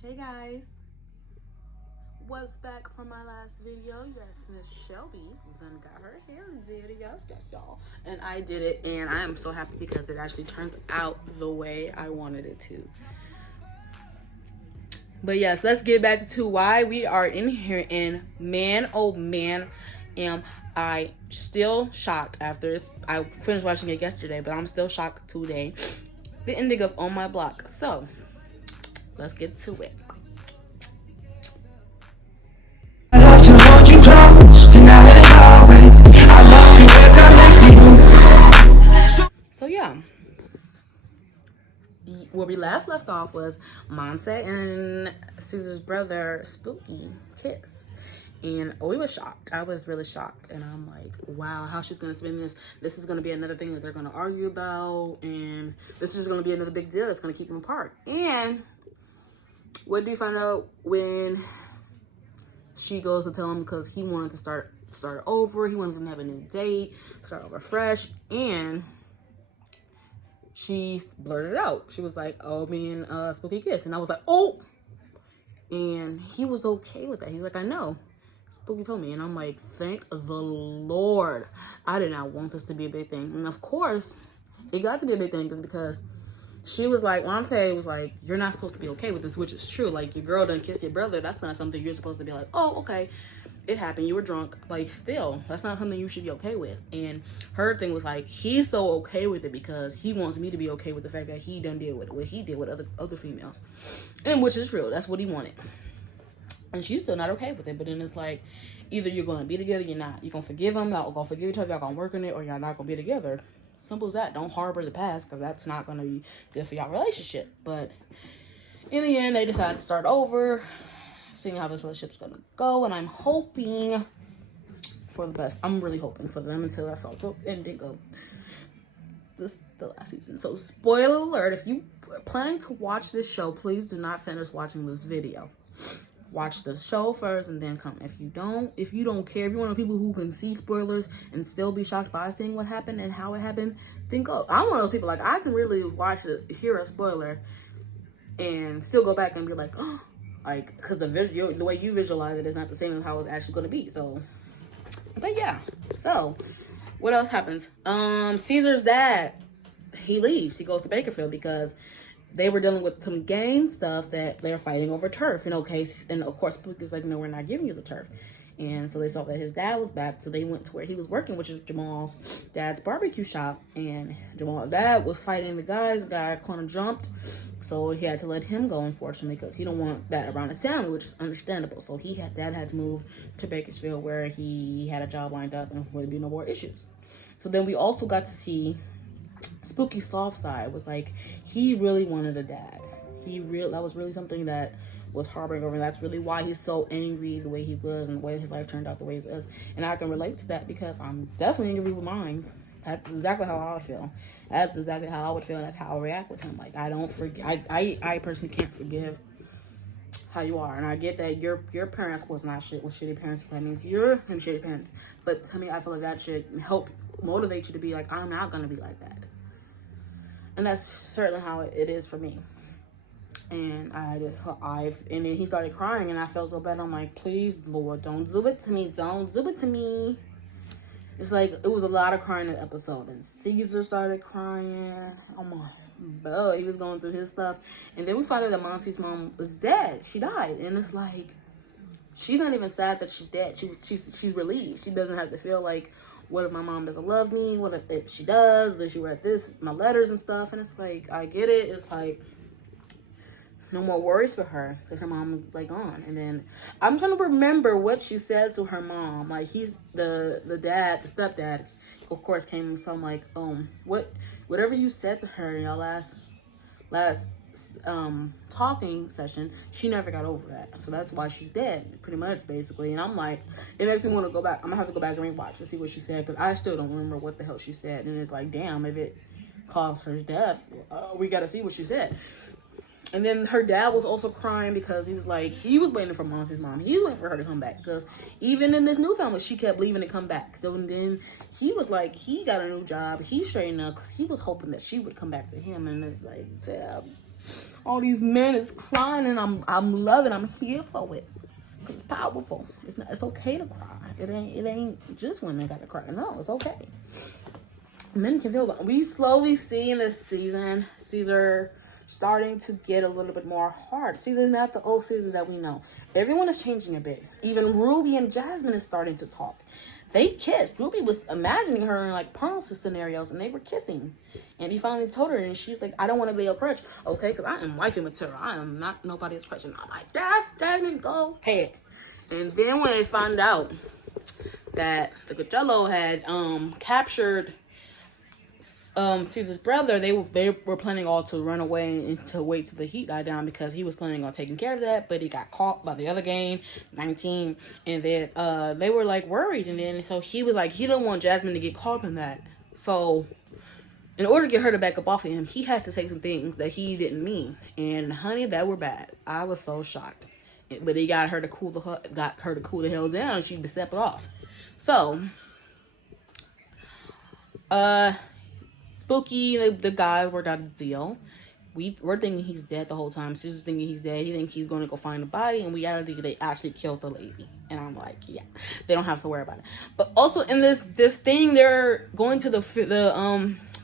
Hey guys, what's back from my last video? Yes, Miss Shelby done got her hair did. Yes, y'all. And I did it, and I am so happy because it actually turns out the way I wanted it to. But yes, let's get back to why we are in here. And man, oh man, am I still shocked after I finished watching it yesterday, but I'm still shocked today. The ending of On My Block. So let's get to it. I love to hold you close tonight and always. I love to wake up next to you. So yeah, where we last left off was Monte and Caesar's brother Spooky kiss, and we was shocked. I was really shocked, and I'm like, wow, how she's gonna spin this. This is gonna be another thing that they're gonna argue about, and this is gonna be another big deal that's gonna keep them apart. And what do you find out when she goes to tell him, because he wanted to start over, he wanted them to have a new date, start over fresh, and she blurted out. She was like, oh, me and Spooky kiss. And I was like, oh. And he was okay with that. He's like, I know. Spooky told me. And I'm like, thank the Lord. I did not want this to be a big thing. And of course, it got to be a big thing because she was like, Monte was like, you're not supposed to be okay with this, which is true. Like, your girl done kiss your brother. That's not something you're supposed to be like, oh, okay. It happened. You were drunk. Like, still, that's not something you should be okay with. And her thing was like, he's so okay with it because he wants me to be okay with the fact that he done did what he did with other females. And which is true. That's what he wanted. And she's still not okay with it. But then it's like, either you're going to be together, you're not. You're going to forgive him, y'all going to forgive each other, y'all going to work on it, or y'all not going to be together. Simple as that. Don't harbor the past, because that's not going to be good for y'all relationship. But in the end, they decided to start over, seeing how this relationship's going to go. And I'm hoping for the best. I'm really hoping for them until I saw the ending of the last season. So, spoiler alert, if you are planning to watch this show, please do not finish watching this video. Watch the show first and then come. If you don't care, if you're one of the people who can see spoilers and still be shocked by seeing what happened and how it happened, then go. I'm one of those people, like, I can really watch it, hear a spoiler, and still go back and be like, oh, like, because the way you visualize it is not the same as how it's actually going to be. So, but yeah. So, what else happens? Caesar's dad, he leaves. He goes to Bakerfield because they were dealing with some gang stuff that they're fighting over turf. And of course, Spooky's like, no, we're not giving you the turf. And so they saw that his dad was back, so they went to where he was working, which is Jamal's dad's barbecue shop. And Jamal's dad was fighting the guys. The guy kind of jumped, so he had to let him go, unfortunately, because he don't want that around his family, which is understandable. So dad had to move to Bakersfield, where he had a job lined up and would be no more issues. So then we also got to see Spooky's soft side. Was like, he really wanted a dad. That was really something that was harboring over. And that's really why he's so angry the way he was and the way his life turned out the way it is. And I can relate to that because I'm definitely angry with mine. That's exactly how I would feel. That's exactly how I would feel, and that's how I react with him. Like, I don't forget. I personally can't forgive how you are, and I get that your parents was shitty parents. That means you're him shitty parents. But to me, I feel like that should help motivate you to be like, I'm not gonna be like that. And that's certainly how it is for me. And and then he started crying, and I felt so bad. I'm like, please, Lord, don't do it to me. Don't do it to me. It's like, it was a lot of crying in the episode. And Caesar started crying. Oh my God, he was going through his stuff. And then we found out that Monty's mom was dead. She died. And it's like, she's not even sad that she's dead. She's relieved. She doesn't have to feel like, what if my mom doesn't love me? What if she does? Does she read my letters and stuff? And it's like, I get it. It's like, no more worries for her because her mom was like gone. And then I'm trying to remember what she said to her mom. Like, he's the stepdad, of course, came and said, like, whatever you said to her in your last talking session, she never got over that. So that's why she's dead, pretty much, basically. And I'm like, it makes me want to go back. I'm gonna have to go back and rewatch and see what she said, because I still don't remember what the hell she said. And it's like, damn, if it caused her death, we got to see what she said. And then her dad was also crying because he was like, he was waiting for Monty's mom. He was waiting for her to come back, because even in this new family, she kept leaving to come back. So and then he was like, he got a new job. He straightened up because he was hoping that she would come back to him. And it's like, damn. All these men is crying, and I'm loving. I'm here for it. It's powerful. It's okay to cry. It ain't just women got to cry. No, it's okay. Men can feel it. We slowly see in this season Caesar starting to get a little bit more hard. Caesar's not the old Caesar that we know. Everyone is changing a bit. Even Ruby and Jasmine is starting to talk. They kissed. Ruby was imagining her in like porno scenarios, and they were kissing. And he finally told her, and she's like, I don't want to be your crutch. Okay, because I am wifey material. I am not nobody's crutch. And I'm like, yes, Jasmine, go ahead. And then when they found out that the Coachella had captured Caesar's brother, they were planning all to run away and to wait till the heat died down, because he was planning on taking care of that, but he got caught by the other gang, 19, and then they were like worried, and then so he was like, he didn't want Jasmine to get caught up in that. So in order to get her to back up off of him, he had to say some things that he didn't mean, and honey, that were bad. I was so shocked, but he got her to cool the hell down, and she stepped it off. So Spooky, the guys worked out a deal. We're thinking he's dead the whole time. Caesar's thinking he's dead. He thinks he's going to go find the body, and we gotta think they actually killed the lady. And I'm like, yeah, they don't have to worry about it. But also in this thing, they're going to the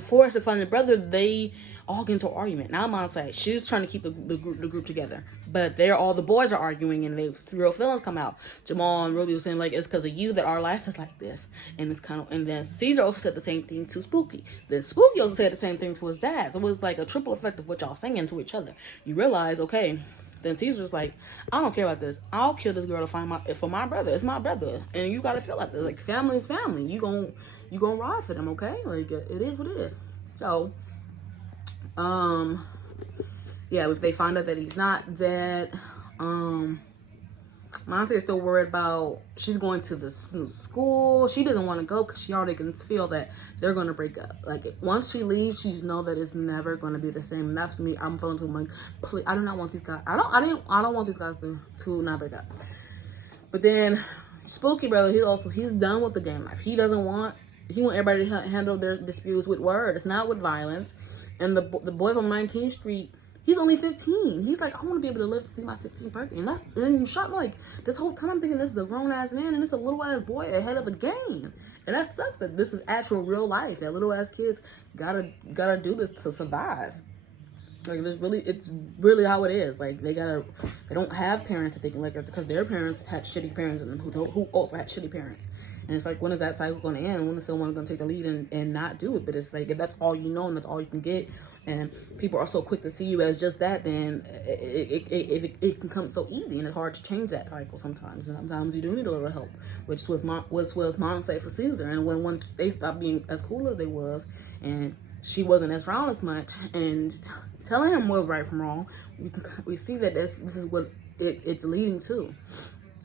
forest to find their brother. They all get into an argument. Now I'm on side. She's trying to keep the group together, but all the boys are arguing, and real feelings come out. Jamal and Ruby was saying like, it's because of you that our life is like this, and it's kind of. And then Caesar also said the same thing to Spooky. Then Spooky also said the same thing to his dad. So it was like a triple effect of what y'all saying to each other. You realize, okay. Then Caesar's like, I don't care about this. I'll kill this girl to find for my brother. It's my brother, and you gotta feel like this. Like family is family. You gonna ride for them, okay? Like it is what it is. So. Yeah, if they find out that he's not dead, Monse is still worried about, she's going to the new school. She doesn't want to go because she already can feel that they're going to break up. Like, once she leaves, she's know that it's never going to be the same. And that's me. I'm feeling too much. Please, I do not want these guys. I don't want these guys to not break up. But then, Spooky brother, he's done with the game life. He want everybody to handle their disputes with words. It's not with violence. And the boy from 19th Street, he's only 15. He's like, I want to be able to live to see my 16th birthday. And then shot like, this whole time I'm thinking this is a grown ass man and this is a little ass boy ahead of the game. And that sucks that this is actual real life. That little ass kids gotta do this to survive. Like it's really how it is. Like they don't have parents that they can because their parents had shitty parents and who also had shitty parents. And it's like, when is that cycle going to end? When is someone going to take the lead and not do it? But it's like, if that's all you know and that's all you can get, and people are so quick to see you as just that, then it can come so easy, and it's hard to change that cycle sometimes. And sometimes you do need a little help, which was Mom say for Caesar. And when they stopped being as cool as they was, and she wasn't as around as much, and telling him what right from wrong, we see that this is what it's leading to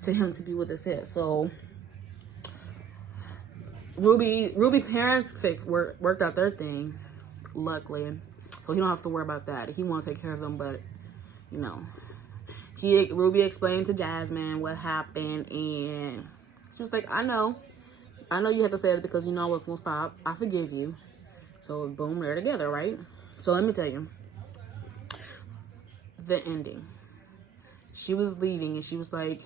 him to be what this is. So. Ruby parents worked out their thing, luckily, so he don't have to worry about that. He want to take care of them, but Ruby explained to Jasmine what happened, and she was like, I know you have to say it because you know what's gonna stop. I forgive you. So boom, they're together, right? So let me tell you the ending. She was leaving, and she was like,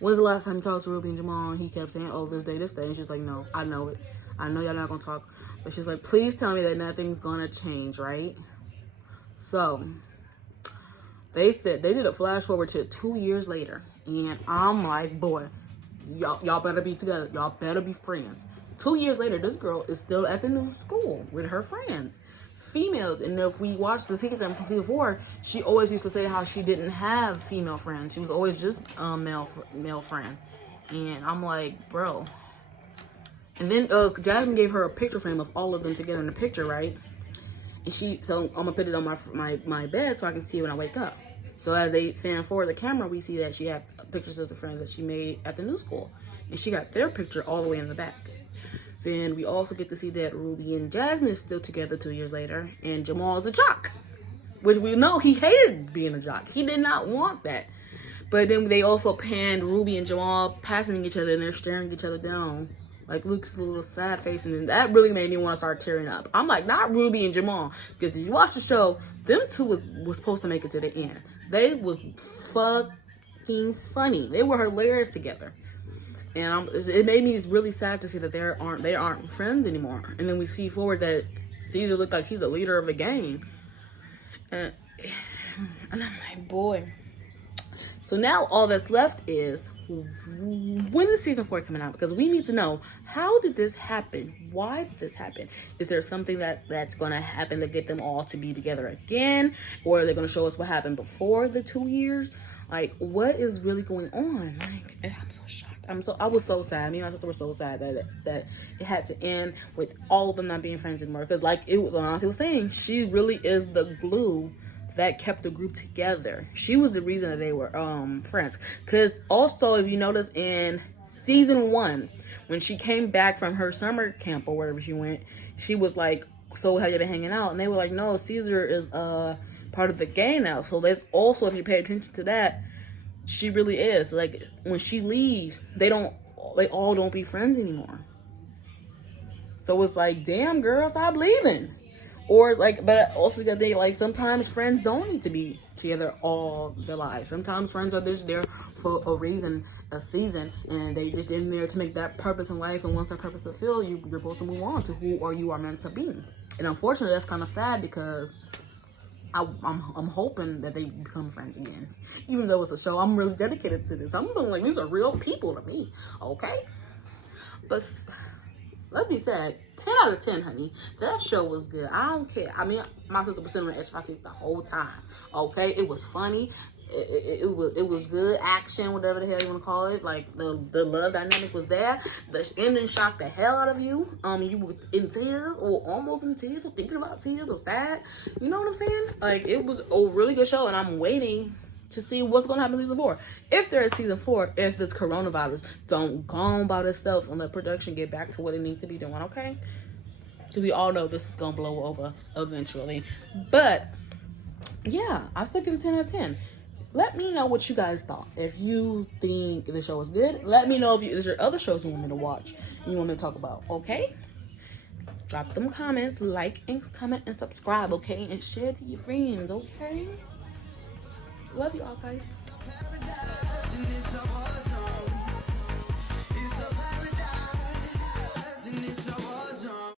when's the last time you talked to Ruby and Jamal? And he kept saying, oh, this day. And she's like, no, I know it. I know y'all not going to talk. But she's like, please tell me that nothing's going to change, right? So, they did a flash forward to 2 years later. And I'm like, boy, y'all better be together. Y'all better be friends. 2 years later, this girl is still at the new school with her friends. Females, and if we watch the season from season 4, she always used to say how she didn't have female friends. She was always just male friend. And I'm like, bro. And then Jasmine gave her a picture frame of all of them together in a picture, right? And so I'm gonna put it on my bed so I can see it when I wake up. So as they fan forward the camera, we see that she had pictures of the friends that she made at the new school, and she got their picture all the way in the back. Then we also get to see that Ruby and Jasmine is still together 2 years later, and Jamal is a jock, which we know he hated being a jock. He did not want that. But then they also panned Ruby and Jamal passing each other, and they're staring each other down Like Luke's little sad face, and then that really made me want to start tearing up. I'm like, not Ruby and Jamal, because if you watch the show, them two was supposed to make it to the end. They was fucking funny. They were hilarious together. And it made me really sad to see that they aren't friends anymore. And then we see forward that Caesar looked like he's a leader of a gang. And I'm like, boy. So now all that's left is, when is season 4 coming out? Because we need to know, how did this happen? Why did this happen? Is there something that's going to happen to get them all to be together again? Or are they going to show us what happened before the 2 years? Like, what is really going on? Like, I'm so shocked. I was so sad. Me and my sister were so sad that it had to end with all of them not being friends anymore. Because like Auntie was saying, she really is the glue that kept the group together. She was the reason that they were friends. Because also, if you notice in season 1, when she came back from her summer camp or wherever she went, she was like, so how you been hanging out? And they were like, no, Caesar is part of the gang now. So that's also, if you pay attention to that, she really is. Like, when she leaves, they all don't be friends anymore. So it's like, damn, girl, stop leaving. Or it's like, but also you gotta think, like, sometimes friends don't need to be together all their lives. Sometimes friends are just there for a reason, a season, and they just in there to make that purpose in life. And once that purpose is fulfilled, you're supposed to move on to who or you are meant to be. And unfortunately, that's kind of sad, because I'm hoping that they become friends again. Even though it's a show, I'm really dedicated to this. I'm feeling like these are real people to me, okay? But let me say, 10 out of 10, honey. That show was good. I don't care. I mean, my sister was sitting on the extra seats the whole time, okay? It was funny. It was good action, whatever the hell you want to call it. Like, the love dynamic was there. The ending shocked the hell out of you. You were in tears, or almost in tears, or thinking about tears, or sad. You know what I'm saying? Like, it was a really good show, and I'm waiting to see what's going to happen in season 4. If there is season 4, if this coronavirus don't go on by itself and let production get back to what it needs to be doing, okay? Because we all know this is going to blow over eventually. But, yeah, I still give it 10 out of 10. Let me know what you guys thought. If you think the show is good, let me know if there are other shows you want me to watch and you want me to talk about, okay? Drop them comments, like and comment and subscribe, okay? And share to your friends, okay? Love you all, guys.